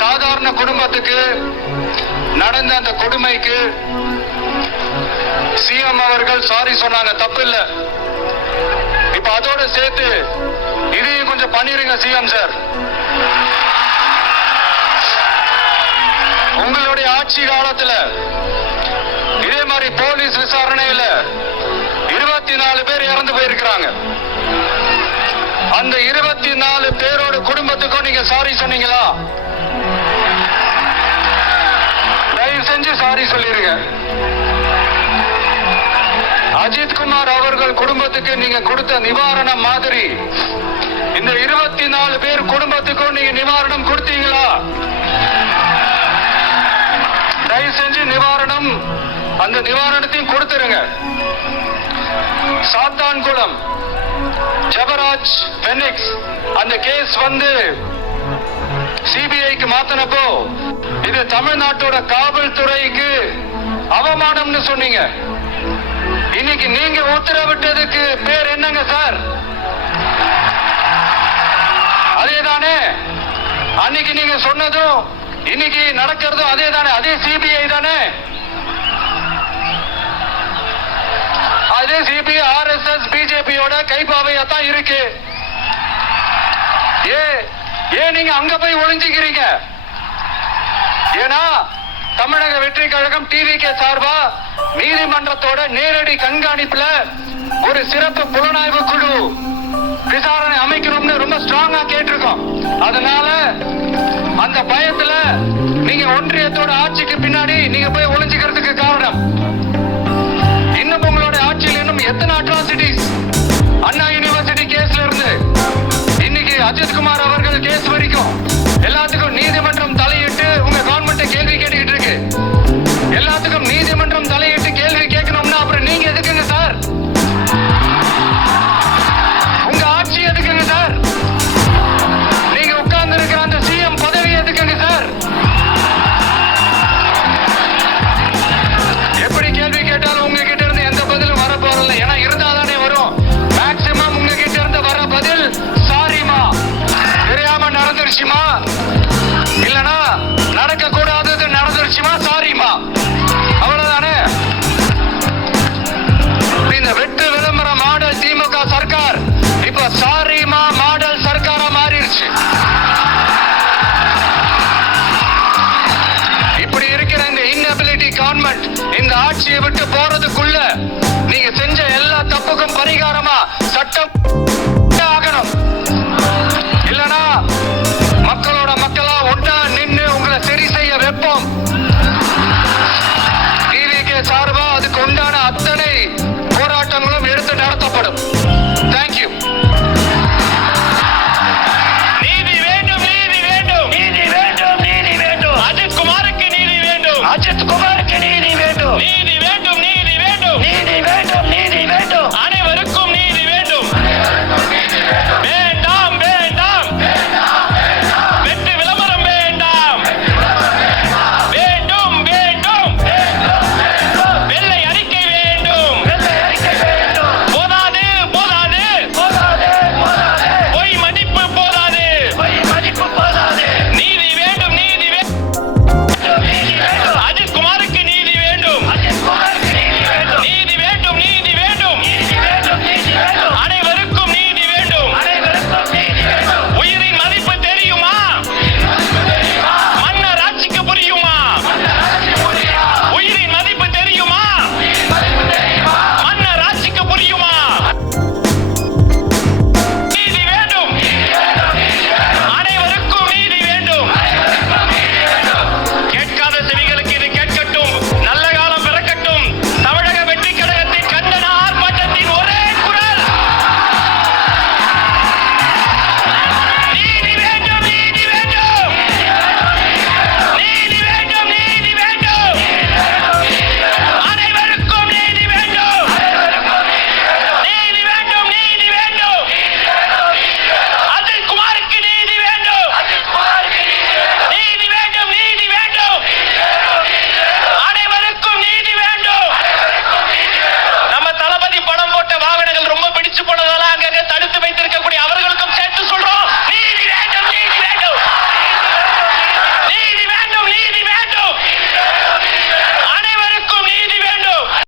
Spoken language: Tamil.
சாதாரண குடும்பத்துக்கு நடந்த அந்த கொடுமைக்கு சிஎம் அவர்கள் சாரி சொன்னாங்க, தப்பு இல்ல. இப்ப அதோட சேர்த்து இதையும் கொஞ்சம் பண்ணிருங்க சிஎம் சார். உங்களுடைய ஆட்சி காலத்துல இதே மாதிரி போலீஸ் விசாரணையில 24 பேர் இறந்து போயிருக்கிறாங்க. அந்த 24 பேரோட குடும்பத்துக்கும் நீங்க சாரி சொன்னீங்களா? தயவு செஞ்சு சாரி சொல்லிருங்க. அஜித்குமார் அவர்கள் குடும்பத்துக்கு நீங்க கொடுத்த நிவாரணம் மாதிரி இந்த 24 பேர் குடும்பத்துக்கும் நீங்க நிவாரணம் கொடுத்தீங்களா? தயவு செஞ்சு நிவாரணம், அந்த நிவாரணத்தையும் கொடுத்துருங்க. சாத்தான்குளம் ஜபராஜ் பெனிக்ஸ் அந்த கேஸ் சிபிஐக்கு மாத்தினப்போ இது தமிழ்நாட்டோட காவல்துறைக்கு அவமானம்னு சொன்னீங்க. இன்னைக்கு நீங்க உத்தரவிட்டதுக்கு பேர் என்னங்க சார்? அதேதானே அன்னைக்கு நீங்க சொன்னதும் இன்னைக்கு நடக்கிறதும் அதேதானே? அதே சிபிஐ தானே? அதே சிபிஐ ஆர்எஸ்எஸ் பிஜேபியோட கைப்பாவையா தான் இருக்கு. ஏன் நீங்க அங்க போய் ஒளிஞ்சுக்கிறீங்க? ஏன்னா தமிழக வெற்றி கழகம் டிவிகே சார்பா நீதிமன்றத்தோட நேரடி கண்காணிப்புல ஒரு சிறப்பு புலனாய்வு குழு விசாரணை அமைக்கணும்னு ரொம்ப ஸ்ட்ராங்கா கேட்டிருக்கோம். அதனால அந்த பயத்துல நீங்க ஒன்றியத்தோட ஆட்சிக்கு பின்னாடி நீங்க போய் ஒளிஞ்சுக்கிறதுக்கு காரணம். இன்னும் உங்களோட ஆட்சியில் இன்னும் எத்தனை அட்ராசிட்டிஸ், அண்ணா யூனிவர்சிட்டி கேஸ்ல இருந்து இன்னைக்கு அஜித்குமார் அவர்கள் கேஸ் வரைக்கும் எல்லாத்துக்கும் நீதிமன்றம் தலையிட்டு உங்க கவர்மெண்ட்டை கேள்வி கேட்டுக்கிட்டு இருக்கு. எல்லாத்துக்கும் நீதிமன்றம் தலையிட்டு கேள்வி கேட்கணும்னா அப்புறம் நீங்க எதுக்குங்க சார்? உங்க ஆட்சி எதுக்குங்க சார்? நீங்க உட்கார்ந்து இருக்கிற அந்த சிஎம் பதவி எதுக்குங்க சார்? எப்படி கேள்வி கேட்டாலும் உங்ககிட்ட இருந்து எந்த பதிலும் வர போறதில்லை. ஏன்னா இருந்தாதானே வரும். மேக்சிமம் உங்ககிட்ட இருந்து வர பதில் சாரிமா, தெரியாம நடந்துருச்சுமா, இல்லனா நடக்க கூடாதது நடந்துருச்சுமா, சாரிமா, அவ்வளவுதானே. இந்த வெட்டு விளம்பர மாடல் திமுக சர்க்கார் இப்ப சாரிமா மாடல் சர்க்காரா மாறிடுச்சு. இப்படி இருக்கிற இந்த இன்னபிலிட்டி கவர்மெண்ட் இந்த ஆட்சியை விட்டு போறதுக்குள்ள நீங்க செஞ்ச எல்லா தப்புக்கும் பரிகாரமா